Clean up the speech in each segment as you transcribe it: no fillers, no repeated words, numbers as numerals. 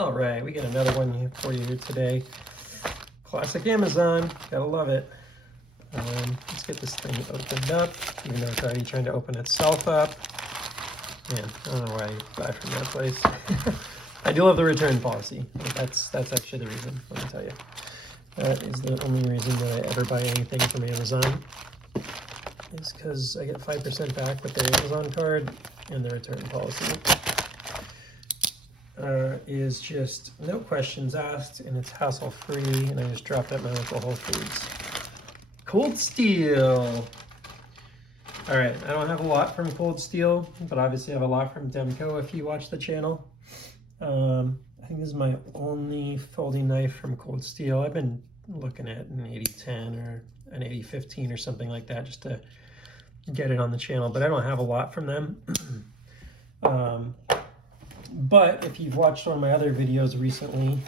All right, we got another one here for you today. Classic Amazon, gotta love it. Let's get this thing opened up, even though it's already trying to open itself up. Man, I don't know why I buy from that place. I do love the return policy. That's actually the reason, let me tell you. That is the only reason that I ever buy anything from Amazon, is because I get 5% back with their Amazon card, and the return policy is just no questions asked, and it's hassle-free, and I just dropped at my local Whole Foods. Cold Steel. All right, I don't have a lot from Cold Steel, but obviously I have a lot from Demco if you watch the channel. I think this is my only folding knife from Cold Steel. I've been looking at an 8010 or an 8015 or something like that just to get it on the channel, but I don't have a lot from them. But if you've watched one of my other videos recently,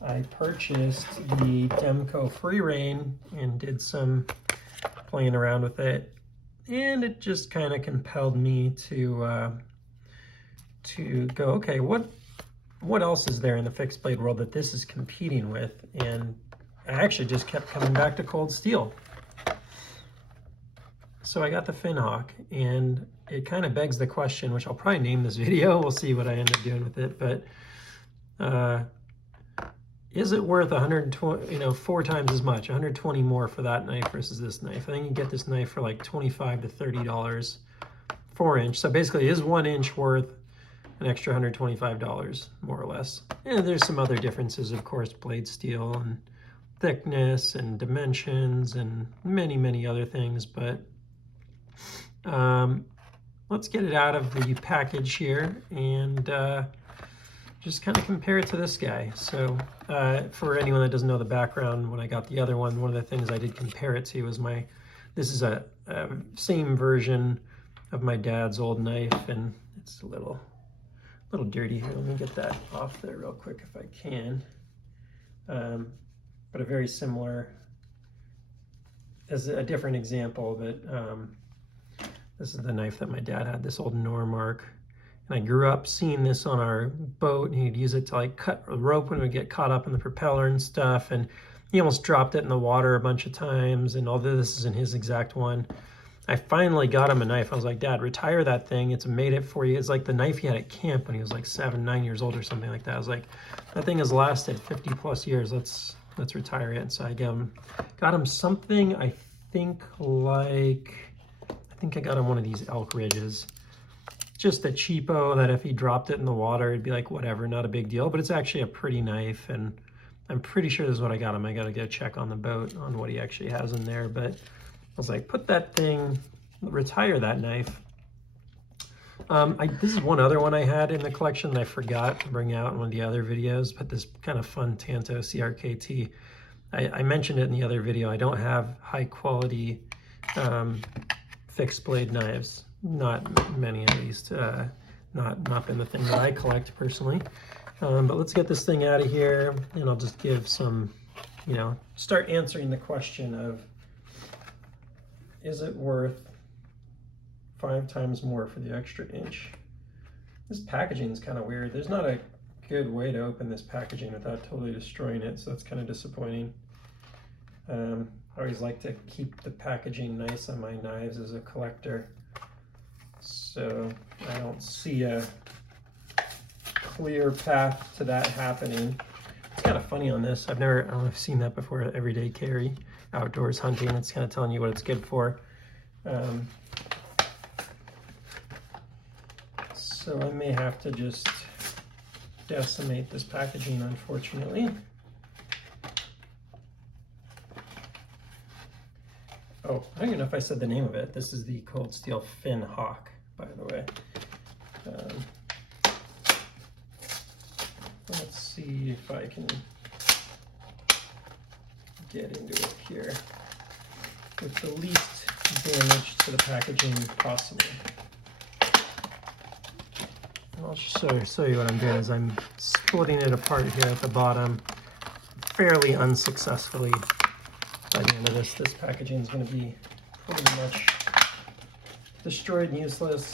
I purchased the Demco Free Rein and did some playing around with it, and it just kind of compelled me to go, okay, what else is there in the fixed blade world that this is competing with? And I actually just kept coming back to Cold Steel. So I got the Finhawk, and it kind of begs the question, which I'll probably name this video. We'll see what I end up doing with it. But is it worth 120, 4 times as much, 120 more for that knife versus this knife? I think you can get this knife for like $25 to $30, 4-inch. So basically, is 1 inch worth an extra $125, more or less? And there's some other differences, of course, blade steel and thickness and dimensions and many, many other things. But let's get it out of the package here and just kind of compare it to this guy. So for anyone that doesn't know the background, when I got the other one of the things I did compare it to was this is a same version of my dad's old knife, and it's a little dirty here. Let me get that off there real quick if I can. But a very similar, as a different example, but this is the knife that my dad had, this old Normark. And I grew up seeing this on our boat, and he'd use it to like cut a rope when it would get caught up in the propeller and stuff. And he almost dropped it in the water a bunch of times. And although this isn't his exact one, I finally got him a knife. I was like, Dad, retire that thing. It's made it for you. It's like the knife he had at camp when he was like 7, 9 years old or something like that. I was like, that thing has lasted 50 plus years. Let's retire it. And so I got him something, I think I got him one of these Elk Ridges. Just a cheapo that if he dropped it in the water, it'd be like, whatever, not a big deal. But it's actually a pretty knife, and I'm pretty sure this is what I got him. I got to go check on the boat on what he actually has in there. But I was like, put that thing, retire that knife. This is one other one I had in the collection that I forgot to bring out in one of the other videos, but this kind of fun Tanto CRKT. I mentioned it in the other video. I don't have high quality fixed blade knives. Not many, at least. Not been the thing that I collect personally. But let's get this thing out of here, and I'll just give some, start answering the question of, is it worth 5 times more for the extra inch? This packaging is kind of weird. There's not a good way to open this packaging without totally destroying it, so that's kind of disappointing. I always like to keep the packaging nice on my knives as a collector, so I don't see a clear path to that happening. It's kind of funny on this. I don't know if I've seen that before. Everyday carry, outdoors hunting. It's kind of telling you what it's good for. So I may have to just decimate this packaging, unfortunately. Oh, I don't even know if I said the name of it. This is the Cold Steel Finhawk, by the way. Let's see if I can get into it here with the least damage to the packaging possible. I'll show you what I'm doing is I'm splitting it apart here at the bottom fairly unsuccessfully. By the end of this packaging is going to be pretty much destroyed and useless,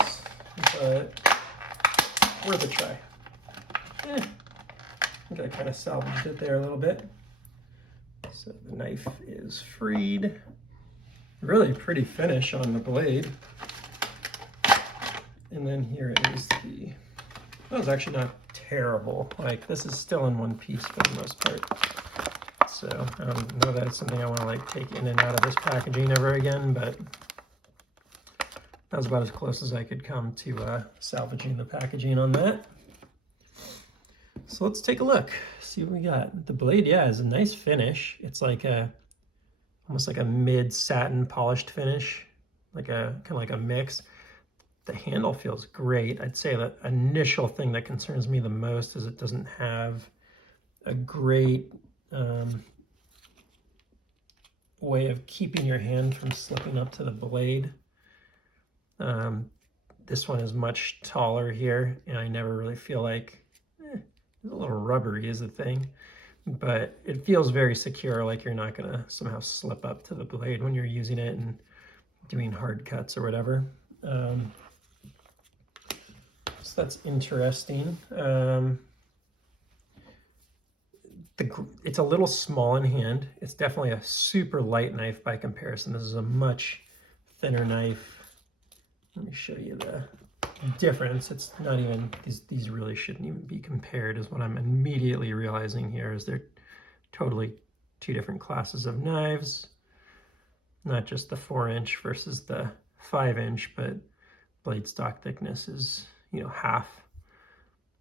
but worth a try. I think I kind of salvaged it there a little bit. So the knife is freed. Really pretty finish on the blade. And then here is the, that was actually not terrible. Like, this is still in one piece for the most part. So I don't know that it's something I want to like take in and out of this packaging ever again, but that was about as close as I could come to salvaging the packaging on that. So let's take a look, see what we got. The blade, yeah, is a nice finish. It's like a, almost like a mid satin polished finish, like a kind of like a mix. The handle feels great. I'd say the initial thing that concerns me the most is it doesn't have a great way of keeping your hand from slipping up to the blade. This one is much taller here, and I never really feel like, it's a little rubbery is the thing, but it feels very secure, like you're not gonna somehow slip up to the blade when you're using it and doing hard cuts or whatever. So that's interesting. It's a little small in hand. It's definitely a super light knife by comparison. This is a much thinner knife. Let me show you the difference. It's not even, these really shouldn't even be compared, is what I'm immediately realizing here, is they're totally two different classes of knives. Not just the 4-inch versus the 5-inch, but blade stock thickness is, you know, half.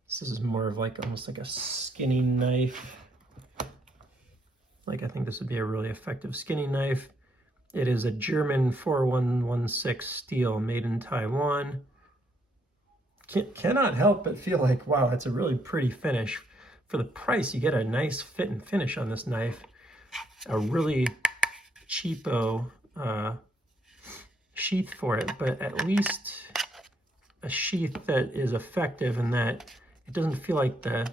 This is more of like almost like a skinning knife. Like, I think this would be a really effective skinning knife. It is a German 4116 steel made in Taiwan. Cannot help but feel like, wow, it's a really pretty finish. For the price, you get a nice fit and finish on this knife. A really cheapo sheath for it, but at least a sheath that is effective in that it doesn't feel like the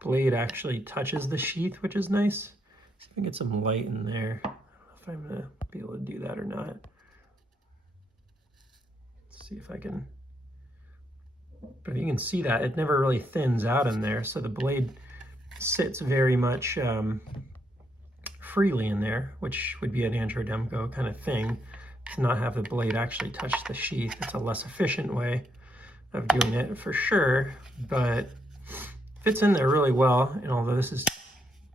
blade actually touches the sheath, which is nice. See if I can get some light in there. I don't know if I'm gonna be able to do that or not. Let's see if I can. But you can see that it never really thins out in there, so the blade sits very much freely in there, which would be an Andrew Demko kind of thing, to not have the blade actually touch the sheath. It's a less efficient way of doing it for sure, but fits in there really well. And although this is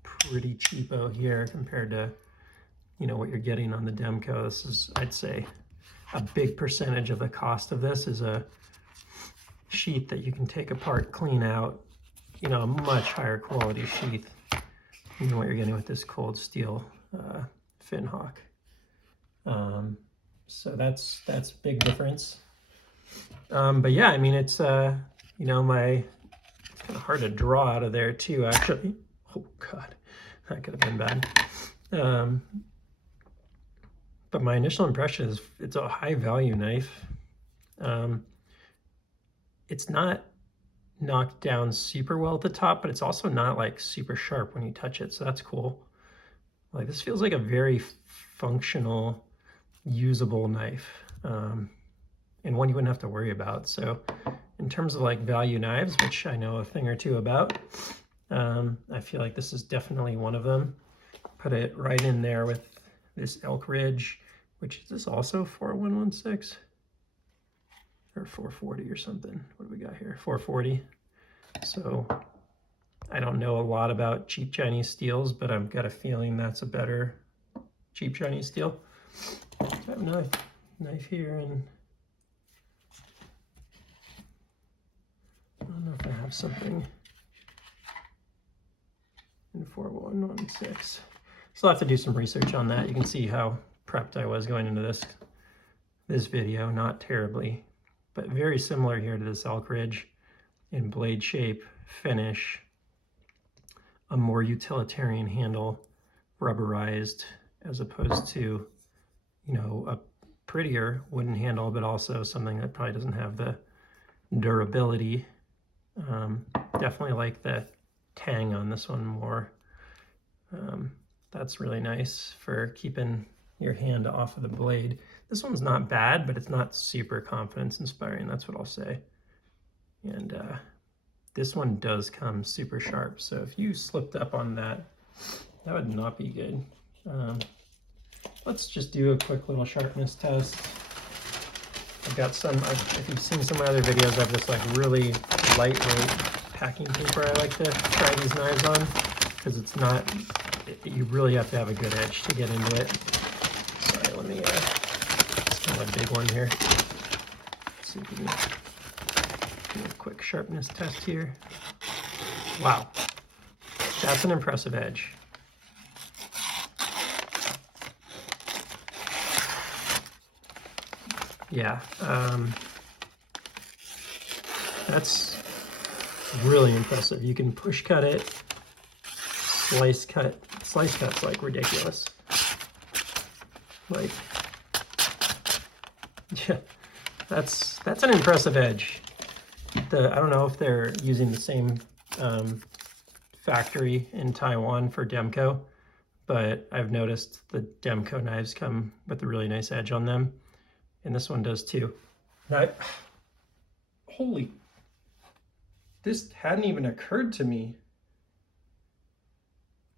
pretty cheapo here compared to, you know, what you're getting on the Demko, this is, I'd say, a big percentage of the cost of this is a sheath that you can take apart, clean out, you know, a much higher quality sheath than what you're getting with this cold steel fin hock. So that's a big difference. But yeah, I mean, it's, you know, it's kind of hard to draw out of there too, actually. Oh God, that could have been bad. But my initial impression is it's a high value knife. It's not knocked down super well at the top, but it's also not like super sharp when you touch it, so that's cool. Like, this feels like a very functional, usable knife, and one you wouldn't have to worry about. So in terms of like value knives, which I know a thing or two about, I feel like this is definitely one of them. Put it right in there with this Elk Ridge, which is this also 4116 or 440 or something. What do we got here? 440. So I don't know a lot about cheap Chinese steels, but I've got a feeling that's a better cheap Chinese steel. I have another knife here, and I don't know if I have something in 4116. So I'll have to do some research on that. You can see how prepped I was going into this video. Not terribly, but very similar here to this Elk Ridge in blade shape, finish, a more utilitarian handle, rubberized, as opposed to, you know, a prettier wooden handle, but also something that probably doesn't have the durability. Definitely like the tang on this one more. That's really nice for keeping your hand off of the blade. This one's not bad, but it's not super confidence inspiring, that's what I'll say. And this one does come super sharp. So if you slipped up on that, that would not be good. Let's just do a quick little sharpness test. I've got some, if you've seen some of my other videos, I have this like really lightweight packing paper I like to try these knives on, because it's not, you really have to have a good edge to get into it. Sorry, let me, it's kind of a big one here. Let's see if we can do a quick sharpness test here. Wow, that's an impressive edge. Yeah, that's really impressive. You can push cut it, slice cut's like ridiculous. Like, yeah, that's an impressive edge. I don't know if they're using the same factory in Taiwan for Demko, but I've noticed the Demko knives come with a really nice edge on them. And this one does too. Now, holy, this hadn't even occurred to me.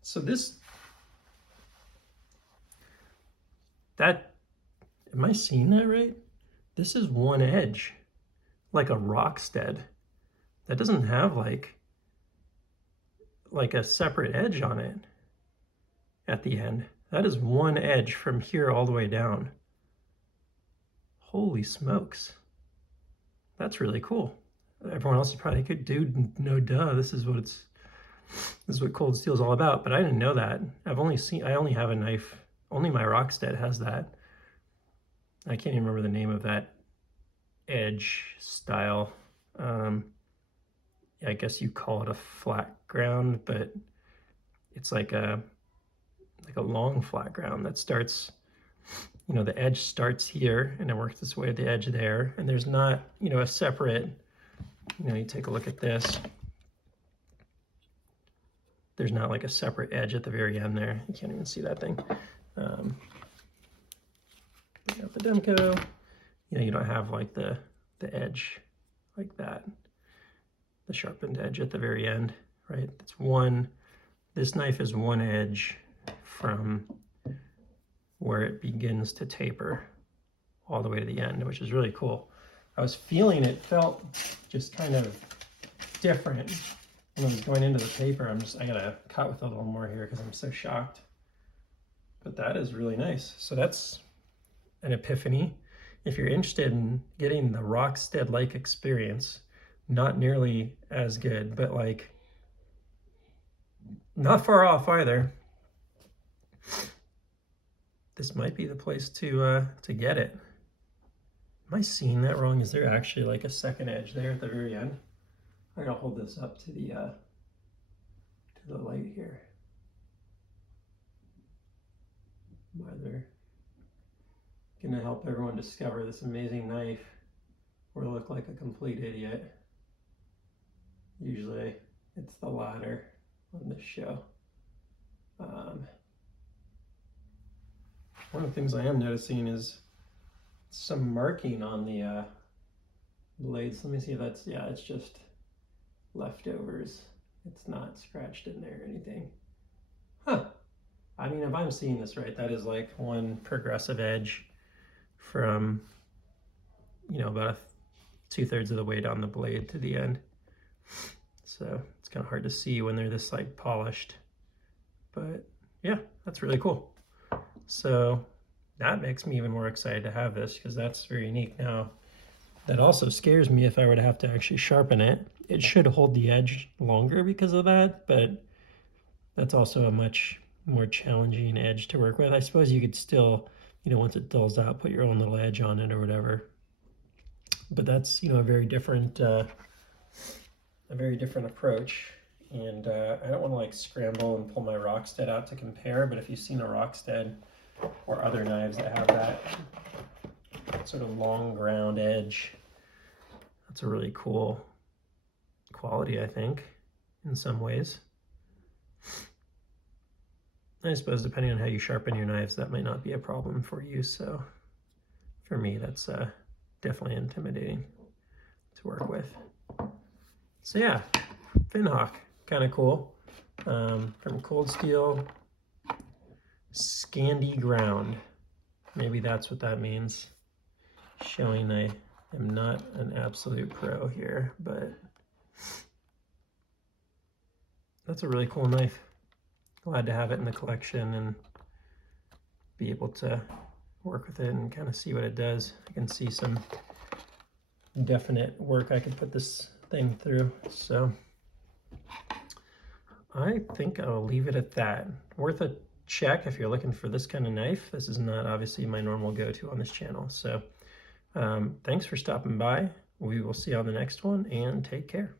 So am I seeing that right? This is one edge, like a Rockstead. That doesn't have like a separate edge on it at the end. That is one edge from here all the way down. Holy smokes. That's really cool. Everyone else is probably good, dude, no duh, this is what cold steel is all about, but I didn't know that. I only have a knife, only my Rockstead has that. I can't even remember the name of that edge style. I guess you call it a flat ground, but it's like a long flat ground that starts, you know, the edge starts here and it works its way to the edge there, and there's not, you know, a separate, you know, you take a look at this, there's not like a separate edge at the very end there. You can't even see that thing. Bring out the Demko, you know, you don't have like the edge like that, the sharpened edge at the very end, right? It's one, this knife is one edge from where it begins to taper all the way to the end, which is really cool. I was feeling it felt just kind of different when I was going into the paper. I gotta cut with a little more here because I'm so shocked. But that is really nice. So that's an epiphany. If you're interested in getting the Rockstead-like experience, not nearly as good, but like not far off either, this might be the place to get it. Am I seeing that wrong? Is there actually like a second edge there at the very end? I gotta hold this up to the light here. Either gonna help everyone discover this amazing knife or look like a complete idiot. Usually it's the latter on this show. One of the things I am noticing is some marking on the blades. Let me see if that's, yeah, it's just leftovers. It's not scratched in there or anything. Huh. I mean, if I'm seeing this right, that is like one progressive edge from, you know, about 2/3 of the way down the blade to the end. So it's kind of hard to see when they're this like polished, but yeah, that's really cool. So that makes me even more excited to have this because that's very unique. Now, that also scares me if I were to have to actually sharpen it. It should hold the edge longer because of that, but that's also a much more challenging edge to work with. I suppose you could still, you know, once it dulls out, put your own little edge on it or whatever. But that's, you know, a very different approach. And I don't want to like scramble and pull my Rockstead out to compare, but if you've seen a Rockstead or other knives that have that sort of long ground edge, that's a really cool quality, I think, in some ways. I suppose depending on how you sharpen your knives, that might not be a problem for you. So for me, that's definitely intimidating to work with. So yeah, Finhawk, kind of cool. From Cold Steel, Scandi Ground. Maybe that's what that means. Showing I am not an absolute pro here, but that's a really cool knife. Glad to have it in the collection and be able to work with it and kind of see what it does. I can see some definite work I could put this thing through. So I think I'll leave it at that. Worth a check if you're looking for this kind of knife. This is not obviously my normal go-to on this channel. So thanks for stopping by. We will see you on the next one, and take care.